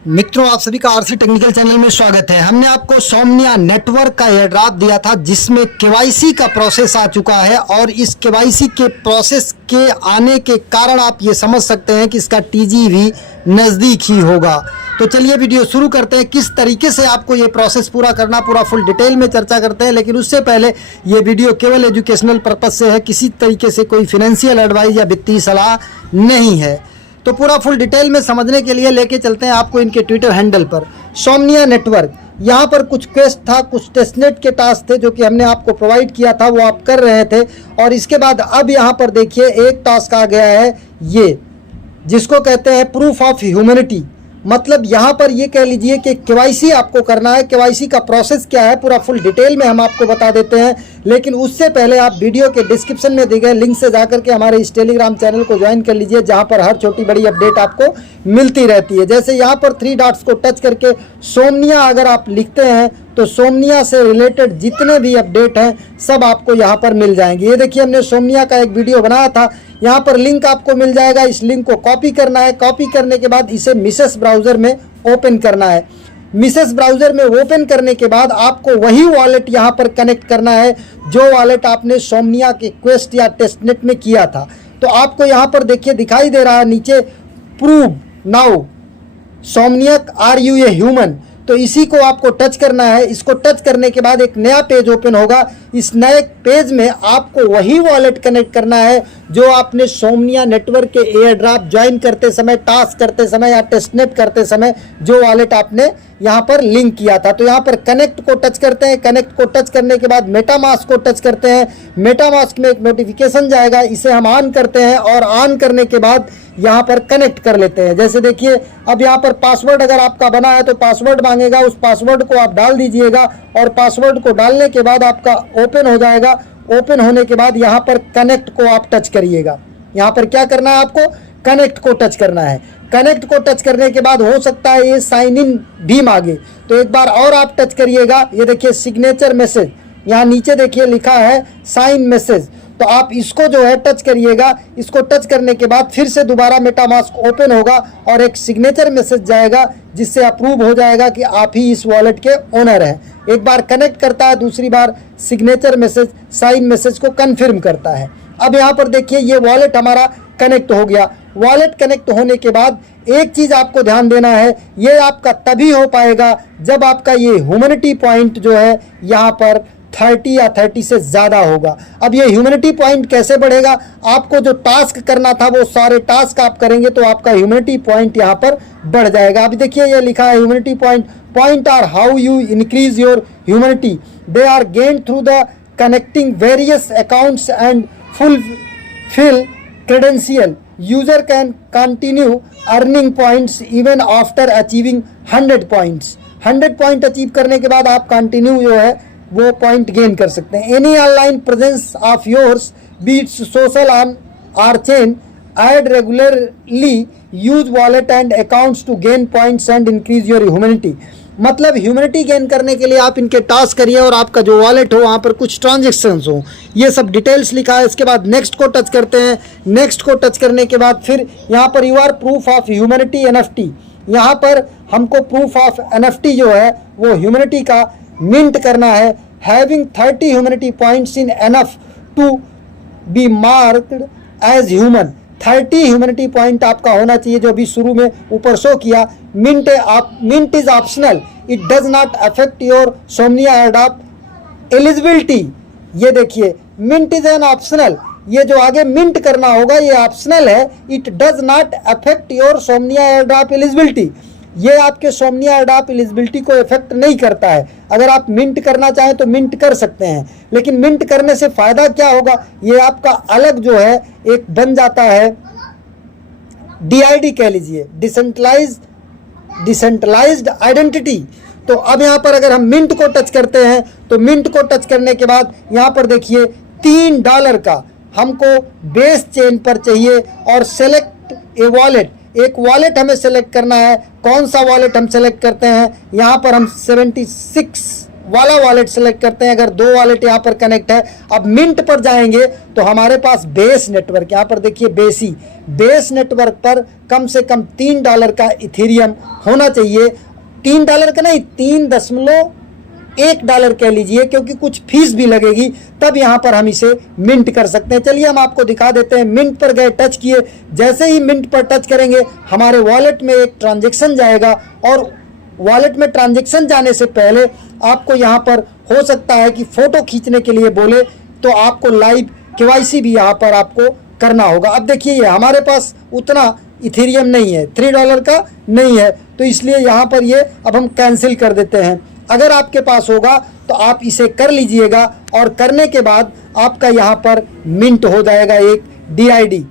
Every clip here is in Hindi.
मित्रों, आप सभी का आरसी टेक्निकल चैनल में स्वागत है। हमने आपको सोमनिया नेटवर्क का एयरड्रॉप दिया था जिसमें केवाईसी का प्रोसेस आ चुका है और इस केवाईसी के प्रोसेस के आने के कारण आप ये समझ सकते हैं कि इसका टीजी भी नज़दीक ही होगा। तो चलिए वीडियो शुरू करते हैं। किस तरीके से आपको ये प्रोसेस पूरा करना, पूरा फुल डिटेल में चर्चा करते हैं। लेकिन उससे पहले ये वीडियो केवल एजुकेशनल पर्पज़ से है, किसी तरीके से कोई फिनेंशियल एडवाइस या वित्तीय सलाह नहीं है। तो पूरा फुल डिटेल में समझने के लिए लेके चलते हैं आपको इनके ट्विटर हैंडल पर। सोमनिया नेटवर्क, यहाँ पर कुछ क्वेस्ट था, कुछ टेस्टनेट के टास्क थे जो कि हमने आपको प्रोवाइड किया था, वो आप कर रहे थे। और इसके बाद अब यहाँ पर देखिए एक टास्क आ गया है, ये जिसको कहते हैं प्रूफ ऑफ ह्यूमैनिटी। मतलब यहाँ पर ये कह लीजिए कि केवाईसी आपको करना है। केवाईसी का प्रोसेस क्या है पूरा फुल डिटेल में हम आपको बता देते हैं। लेकिन उससे पहले आप वीडियो के डिस्क्रिप्शन में दिए गए लिंक से जाकर के हमारे इस टेलीग्राम चैनल को ज्वाइन कर लीजिए, जहाँ पर हर छोटी बड़ी अपडेट आपको मिलती रहती है। जैसे यहाँ पर 3 डॉट्स को टच करके सोमनिया अगर आप लिखते हैं तो सोमनिया से रिलेटेड जितने भी अपडेट हैं सब आपको यहाँ पर मिल जाएंगे। ये देखिए हमने सोमनिया का एक वीडियो बनाया था, यहाँ पर लिंक आपको मिल जाएगा। इस लिंक को कॉपी करना है। कॉपी करने के बाद इसे मिसेस ब्राउज़र में ओपन करना है। मिसेस ब्राउज़र में ओपन करने के बाद आपको वही वॉलेट यहाँ पर कनेक्ट करना है जो वॉलेट आपने सोमनिया के क्वेस्ट या टेस्टनेट में किया था। तो आपको यहाँ पर देखिए दिखाई दे रहा है नीचे, prove now Somnia are you a human. तो इसी को आपको टच करना है। इसको टच करने के बाद एक नया पेज ओपन होगा। इस नए पेज में आपको वही वॉलेट कनेक्ट करना है जो आपने सोमनिया नेटवर्क के एयर ड्रॉप ज्वाइन करते समय, टास्क करते समय या टेस्टनेट करते समय जो वॉलेट आपने यहाँ पर लिंक किया था। तो यहाँ पर कनेक्ट को टच करते हैं। कनेक्ट को टच करने के बाद मेटामास्क को टच करते हैं। मेटामास्क में एक नोटिफिकेशन जाएगा, इसे हम ऑन करते हैं और ऑन करने के बाद यहाँ पर कनेक्ट कर लेते हैं। जैसे देखिए अब यहाँ पर पासवर्ड अगर आपका बना है तो पासवर्ड मांगेगा, उस पासवर्ड को आप डाल दीजिएगा और पासवर्ड को डालने के बाद आपका ओपन हो जाएगा। ओपन होने के बाद यहाँ पर कनेक्ट को आप टच करिएगा। यहाँ पर क्या करना है, आपको कनेक्ट को टच करना है। कनेक्ट को टच करने के बाद हो सकता है ये साइन इन भी मांगे, तो एक बार और आप टच करिएगा। ये देखिए सिग्नेचर मैसेज, यहाँ नीचे देखिए लिखा है साइन मैसेज, तो आप इसको जो है टच करिएगा। इसको टच करने के बाद फिर से दोबारा मेटामास्क ओपन होगा और एक सिग्नेचर मैसेज जाएगा जिससे अप्रूव हो जाएगा कि आप ही इस वॉलेट के ओनर हैं। एक बार कनेक्ट करता है, दूसरी बार सिग्नेचर मैसेज, साइन मैसेज को कंफर्म करता है। अब यहाँ पर देखिए ये वॉलेट हमारा कनेक्ट हो गया। वॉलेट कनेक्ट होने के बाद एक चीज़ आपको ध्यान देना है, ये आपका तभी हो पाएगा जब आपका ये ह्यूमैनिटी पॉइंट जो है यहाँ पर 30 या 30 से ज़्यादा होगा। अब ये ह्यूमैनिटी पॉइंट कैसे बढ़ेगा, आपको जो टास्क करना था वो सारे टास्क आप करेंगे तो आपका ह्यूमैनिटी पॉइंट यहाँ पर बढ़ जाएगा। अभी देखिए ये लिखा है humanity point are how you increase your humanity, they are gained through the connecting various accounts and fulfill credential. User can continue earning points even after achieving 100 points. 100 point achieve करने के बाद आप कंटिन्यू जो है वो पॉइंट गेन कर सकते हैं। Any online presence of yours beats social on are chain, add regularly, use wallet and accounts to gain points and increase your humanity. मतलब ह्यूमैनिटी गेन करने के लिए आप इनके टास्क करिए और आपका जो वॉलेट हो वहाँ पर कुछ ट्रांजेक्शन्स हो, ये सब डिटेल्स लिखा है। इसके बाद नेक्स्ट को टच करते हैं। नेक्स्ट को टच करने के बाद फिर यहाँ पर you are proof of humanity NFT, यहाँ पर हमको प्रूफ ऑफ NFT जो है वो ह्यूमैनिटी का मिंट करना है। Having 30 humanity points in enough to be marked as human. 30 humanity point आपका होना चाहिए जो अभी शुरू में ऊपर शो किया। Mint is optional, it does not affect your Somnia airdrop eligibility. ये देखिए मिंट इज एन ऑप्शनल, ये जो आगे मिंट करना होगा ये ऑप्शनल है। It does not affect your Somnia airdrop eligibility, ये आपके सोमनिया एयरड्रॉप एलिजिबिलिटी को इफेक्ट नहीं करता है। अगर आप मिंट करना चाहें तो मिंट कर सकते हैं, लेकिन मिंट करने से फ़ायदा क्या होगा, ये आपका अलग जो है एक बन जाता है DID कह लीजिए, डिसेंट्रलाइज्ड आइडेंटिटी। तो अब यहाँ पर अगर हम मिंट को टच करते हैं तो मिंट को टच करने के बाद यहाँ पर देखिए $3 का हमको बेस चेन पर चाहिए और सेलेक्ट ए वॉलेट, एक वॉलेट हमें सेलेक्ट करना है। कौन सा वॉलेट हम सेलेक्ट करते हैं, यहाँ पर हम 76 वाला वॉलेट सेलेक्ट करते हैं। अगर 2 वॉलेट यहाँ पर कनेक्ट है, अब मिंट पर जाएंगे तो हमारे पास बेस नेटवर्क, यहाँ पर देखिए बेस नेटवर्क पर कम से कम $3 का इथेरियम होना चाहिए। $3 का नहीं, $3.1 कह लीजिए, क्योंकि कुछ फीस भी लगेगी, तब यहाँ पर हम इसे मिंट कर सकते हैं। चलिए हम आपको दिखा देते हैं। मिंट पर गए, टच किए, जैसे ही मिंट पर टच करेंगे हमारे वॉलेट में एक ट्रांजैक्शन जाएगा, और वॉलेट में ट्रांजैक्शन जाने से पहले आपको यहाँ पर हो सकता है कि फ़ोटो खींचने के लिए बोले, तो आपको लाइव केवाईसी भी यहाँ पर आपको करना होगा। अब देखिए ये हमारे पास उतना इथेरियम नहीं है, $3 का नहीं है, तो इसलिए यहाँ पर ये अब हम कैंसिल कर देते हैं। अगर आपके पास होगा तो आप इसे कर लीजिएगा, और करने के बाद आपका यहाँ पर मिंट हो जाएगा एक DID।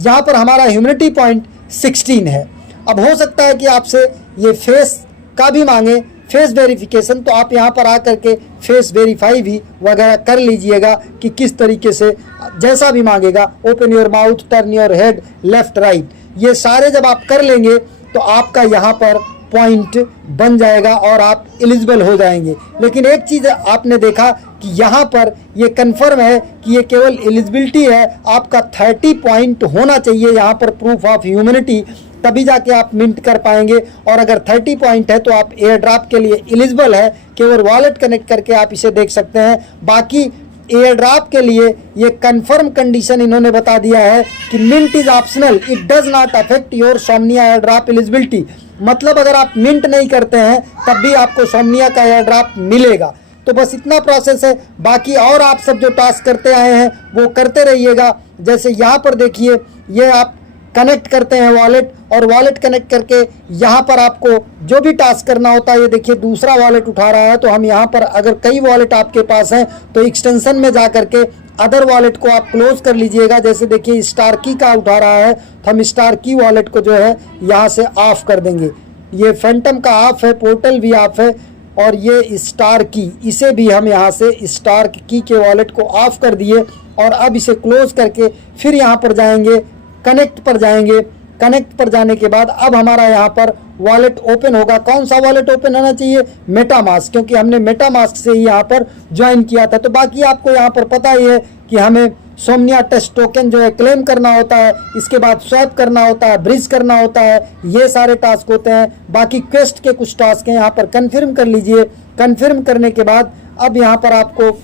यहाँ पर हमारा ह्यूमिडिटी पॉइंट 16 है। अब हो सकता है कि आपसे ये फेस का भी मांगे, फेस वेरिफिकेशन, तो आप यहाँ पर आकर के फेस वेरीफाई भी वगैरह कर लीजिएगा कि किस तरीके से, जैसा भी मांगेगा, open your mouth, turn your head left right, ये सारे जब आप कर लेंगे तो आपका यहाँ पर पॉइंट बन जाएगा और आप एलिजिबल हो जाएंगे। लेकिन एक चीज़ आपने देखा कि यहाँ पर ये कंफर्म है कि ये केवल एलिजिबिलिटी है, आपका 30 पॉइंट होना चाहिए यहाँ पर प्रूफ ऑफ ह्यूमैनिटी, तभी जाके आप मिंट कर पाएंगे। और अगर 30 पॉइंट है तो आप एयर ड्रॉप के लिए एलिजिबल है। केवल वॉलेट कनेक्ट करके आप इसे देख सकते हैं। बाकी एयर ड्रॉप के लिए ये कंफर्म कंडीशन इन्होंने बता दिया है कि mint is optional, it does not affect your Somnia airdrop eligibility. मतलब अगर आप मिंट नहीं करते हैं तब भी आपको सोमनिया का एयर ड्रॉप मिलेगा। तो बस इतना प्रोसेस है। बाकी और आप सब जो टास्क करते आए हैं वो करते रहिएगा। जैसे यहाँ पर देखिए, ये आप कनेक्ट करते हैं वॉलेट, और वॉलेट कनेक्ट करके यहाँ पर आपको जो भी टास्क करना होता है, ये देखिए दूसरा वॉलेट उठा रहा है, तो हम यहाँ पर अगर कई वॉलेट आपके पास हैं तो एक्सटेंशन में जा करके अदर वॉलेट को आप क्लोज कर लीजिएगा। जैसे देखिए स्टार की का उठा रहा है, तो हम स्टार की वॉलेट को जो है यहाँ से ऑफ कर देंगे। ये फैंटम का ऑफ है, पोर्टल भी ऑफ है, और ये स्टार की, इसे भी हम यहाँ से स्टार की के वॉलेट को ऑफ कर दिए। और अब इसे क्लोज करके फिर यहाँ पर जाएंगे, कनेक्ट पर जाएंगे। कनेक्ट पर जाने के बाद अब हमारा यहाँ पर वॉलेट ओपन होगा। कौन सा वॉलेट ओपन होना चाहिए? मेटामास्क, क्योंकि हमने मेटामास्क से ही यहाँ पर ज्वाइन किया था। तो बाकी आपको यहाँ पर पता ही है कि हमें सोमनिया टेस्ट टोकन जो है क्लेम करना होता है, इसके बाद स्वैप करना होता है, ब्रिज करना होता है, ये सारे टास्क होते हैं। बाकी क्वेस्ट के कुछ टास्क हैं, यहाँ पर कन्फर्म कर लीजिए। कन्फर्म करने के बाद अब यहाँ पर आपको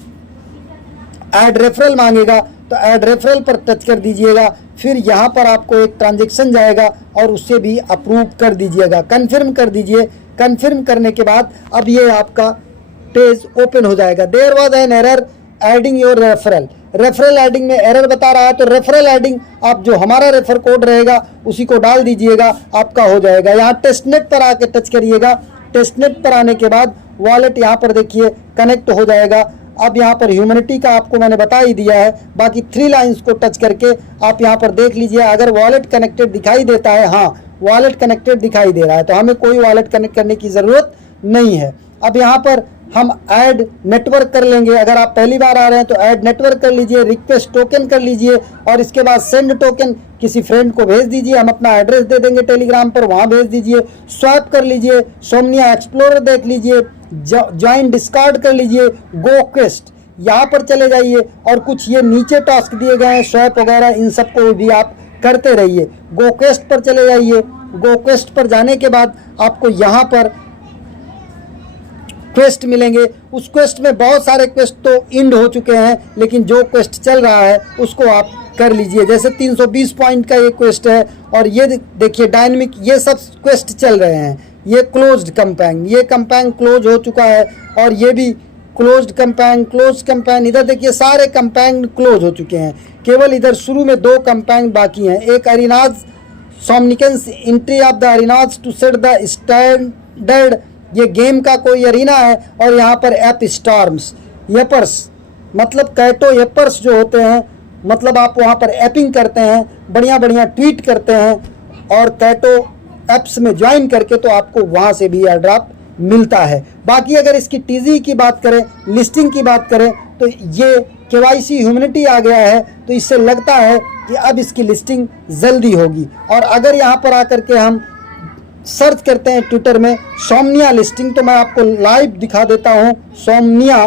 ऐड रेफरल मांगेगा, तो ऐड रेफरल पर टच कर दीजिएगा। फिर यहाँ पर आपको एक ट्रांजैक्शन जाएगा और उससे भी अप्रूव कर दीजिएगा, कन्फर्म कर दीजिए। कन्फर्म करने के बाद अब ये आपका पेज ओपन हो जाएगा। There was an error adding your referral, referral adding में एरर बता रहा है, तो रेफरल एडिंग आप जो हमारा रेफर कोड रहेगा उसी को डाल दीजिएगा, आपका हो जाएगा। यहाँ टेस्टनेट पर आके टच करिएगा। टेस्टनेट पर आने के बाद वॉलेट यहाँ पर देखिए कनेक्ट हो जाएगा। अब यहाँ पर ह्यूमैनिटी का आपको मैंने बता ही दिया है। बाकी 3 लाइंस को टच करके आप यहाँ पर देख लीजिए, अगर वॉलेट कनेक्टेड दिखाई देता है, हाँ वॉलेट कनेक्टेड दिखाई दे रहा है, तो हमें कोई वॉलेट कनेक्ट करने की ज़रूरत नहीं है। अब यहाँ पर हम ऐड नेटवर्क कर लेंगे। अगर आप पहली बार आ रहे हैं तो ऐड नेटवर्क कर लीजिए, रिक्वेस्ट टोकन कर लीजिए, और इसके बाद सेंड टोकन किसी फ्रेंड को भेज दीजिए। हम अपना एड्रेस दे देंगे टेलीग्राम पर, वहाँ भेज दीजिए। स्वैप कर लीजिए, सोमनिया एक्सप्लोरर देख लीजिए, ज्वाइन डिस्कार्ड कर लीजिए, गो क्वेस्ट यहाँ पर चले जाइए, और कुछ ये नीचे टास्क दिए गए हैं स्वैप वगैरह, इन सबको भी आप करते रहिए। गो क्वेस्ट पर चले जाइए। गो क्वेस्ट पर जाने के बाद आपको यहाँ पर क्वेस्ट मिलेंगे। उस क्वेस्ट में बहुत सारे क्वेस्ट तो इंड हो चुके हैं, लेकिन जो क्वेस्ट चल रहा है उसको आप कर लीजिए। जैसे 320 पॉइंट का ये क्वेस्ट है, और ये देखिए डायनेमिक, ये सब क्वेस्ट चल रहे हैं। ये क्लोज्ड कंपेन, ये कंपेन क्लोज हो चुका है, और ये भी क्लोज्ड कंपेन, इधर देखिए सारे कंपेन क्लोज हो चुके हैं। केवल इधर शुरू में 2 कंपेन बाकी हैं। एक arenas Somnicans entry of the arenas to set the standard, ये गेम का कोई अरीना है। और यहाँ पर ऐप स्टॉर्म्स येपर्स, मतलब कैटो येपर्स जो होते हैं, मतलब आप वहाँ पर ऐपिंग करते हैं, बढ़िया बढ़िया ट्वीट करते हैं, और कैटो ऐप्स में ज्वाइन करके तो आपको वहाँ से भी एयर ड्रॉप मिलता है। बाकी अगर इसकी टीजी की बात करें, लिस्टिंग की बात करें, तो ये केवाईसी ह्यूमैनिटी आ गया है, तो इससे लगता है कि अब इसकी लिस्टिंग जल्दी होगी। और अगर यहाँ पर आकर के हम सर्च करते हैं ट्विटर में सोमनिया लिस्टिंग, तो मैं आपको लाइव दिखा देता हूँ सोमनिया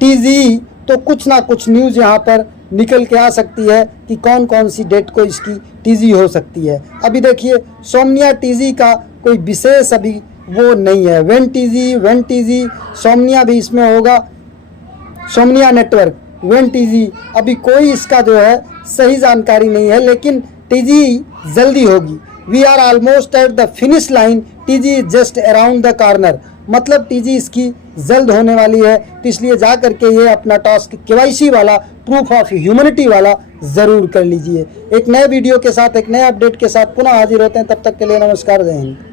TGE, तो कुछ ना कुछ न्यूज़ यहाँ पर निकल के आ सकती है कि कौन कौन सी डेट को इसकी TGE हो सकती है। अभी देखिए सोमनिया TGE का कोई विशेष अभी वो नहीं है, वेन TGE सोमनिया भी इसमें होगा, सोमनिया नेटवर्क वेन TGE, अभी कोई इसका जो है सही जानकारी नहीं है, लेकिन TGE जल्दी होगी। We are almost at the finish line, TGE just around the corner, मतलब TGE इसकी जल्द होने वाली है। तो इसलिए जा करके ये अपना टास्क KYC वाला, प्रूफ ऑफ ह्यूमैनिटी वाला ज़रूर कर लीजिए। एक नए वीडियो के साथ, एक नए अपडेट के साथ पुनः हाजिर होते हैं, तब तक के लिए नमस्कार, जय हिंद।